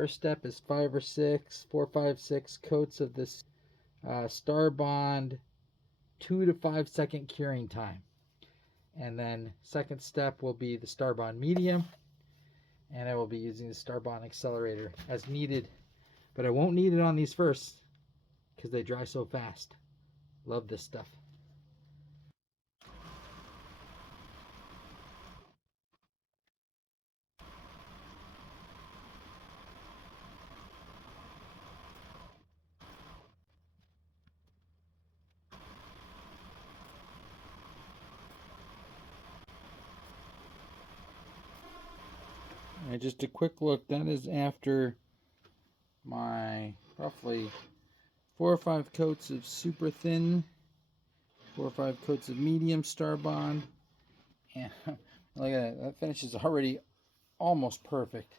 First step is 4, 5, 6 coats of this Star Bond, 2 to 5 second curing time. And then second step will be the Star Bond medium, and I will be using the Star Bond accelerator as needed, but I won't need it on these first because they dry so fast. Love this stuff. And just a quick look, that is after my roughly 4 or 5 coats of super thin, 4 or 5 coats of medium Star Bond, and look at that, that finish is already almost perfect.